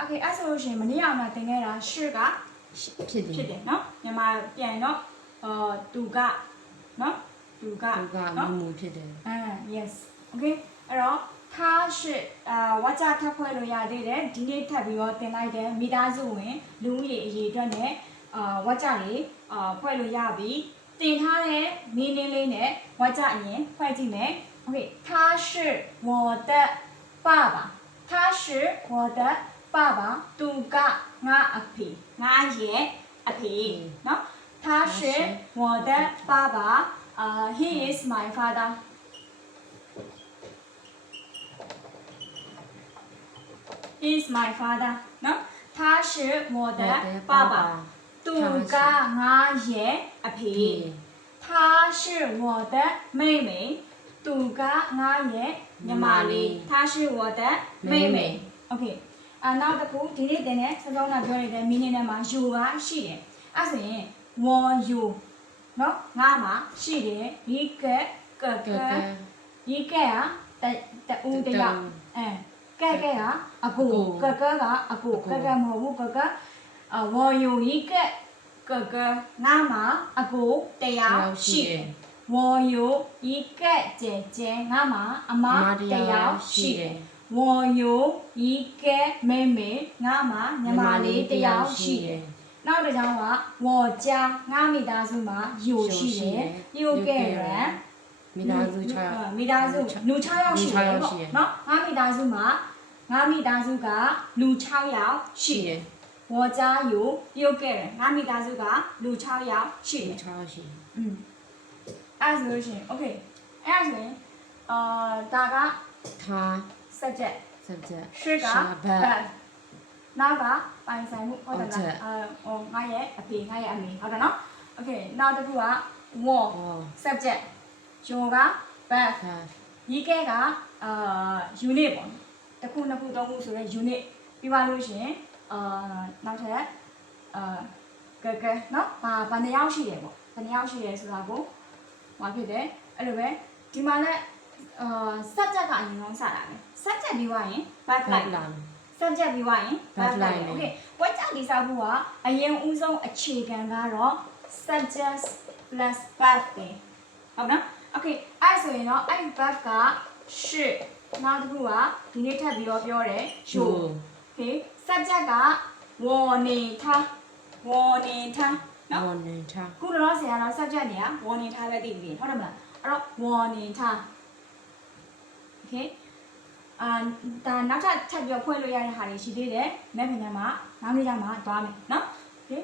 OK အဲ့ဆိုလို့ရှိရင်မနေ့အောင်မှာသင်ခဲ့တာရှစ်ကဖြစ်တယ်နော်မြန်မာပြန်တော့သူကနော်သူကမူဖြစ်တယ်yes okay အဲ့တော့ထားရှိဝါကြထပ်ဖွဲ့လို့ရသေးတယ်ဒီနေ့ထပ်ပြီးတော့သင်လိုက်တယ်မိသားစုဝင်လူဦးရေအရေးအတွက်နဲ့ဝါကြတွေဖွဲ့လို့ရပြီသင်ထားတဲ့မင်းလေးလေးနဲ့ဝါကြအရင်ဖွဲ့ကြည့်မယ် okay 他是我的爸爸他是我的爸爸သူကငါအဖေငါရဲ့အဖေနော်他是我的爸爸he is my father he is my father နော်他是我的爸爸သူကငါရဲ့အဖေ他是我的妹妹သူကငါရဲ့ညီမလေး他是我的妹妹 okay နောက်တစ်ခုဒီနေ့တင်တဲ့စစောင်းကပြောနေတဲ့ meaning ထဲမှာ you ကရှိတယ်အဲ့ဆိုရင် want you နော်ငါမှာရှိတယ်ဒီကဒီကတူတယောက်ကဲကအကိုကအကိုကမဟုတ်ဘူးက want you ဒီကငါမှာအကိုတယောက်ရှိတယ်want you ဒီက姐ငါမှာအမတယောက်ရှိတယ်want you ဒီက妹妹ငါမှာညီမလေးတယောက်ရှိတယ်နောက်တစ်ကြောင်းက我家ငါမိသားစုမှာ有ရှိတယ်有个人မိသားစုလူ6ယောက်ရှိတယ်ပေါ့နော်ငါမိသားစုမှာငါမိသားစုကလူ6ယောက်ရှိတယ်我家有6个人ငါမိသားစုကလူ6ယောက်ရှိတယ်6ယောက်ရှိအဲ့ဆိုလို့ရှိရင် okay အဲ့ဆိုရင်ဒါကထား subject ရှိက verb နောက်ကပိုင်ဆိုင်မှုဟုတ်တယ်လားငါရဲ့အဖေငါရဲ့အမေဟုတ်တယ်နော် okay နောက်တစ်ခုက war subject ဂျုံက verb ဒီကဲကunit ပေါ့တစ်ခုနှစ်ခုသုံးခုဆိုတဲ့ unit ပြီးပါလို့ရှိရင်နောက်ထပ်ကဲနော်ဘာနှစ်ယောက်ရှိတယ်ပေါ့ဘယ်နှစ်ယောက်ရှိတယ်ဆိုတာကိုဟောဖြစ်တယ်အဲ့လိုပဲဒီမှာလည်းsubject ကအရင်ဆုံးစတာပဲ subject ပြီးသွားရင် verb လိုက်subject ပြီးသွားရင် verb လိုက် okay ဝါကြတိစောက်ဖို့ကအရင်ဦးဆုံးအခြေခံကတော့ subject plus verb ပဲဟုတ်နော် okay အဲ့ဆိုရင်တော့အဲ့ verb ကရှိနောက်တစ်ခုကဒီနေ့ထပ်ပြီးတော့ပြောတယ် you okay subject ကဝန်နေထားနော်ဝန်နေထားခုတော့ဆရာတော့ subject တွေကဝန်နေထားပဲသိပြီဟုတ်တယ်မလားအဲ့တော့ဝန်နေထား okay ဒါနောက်ထပ်ပြီးတော့ဖွဲ့လို့ရတဲ့ဟာတွေရှိသေးတယ်မဲ့ခင်ထဲမှာနောက်နေ့ကျမှသွားမယ်နော် okay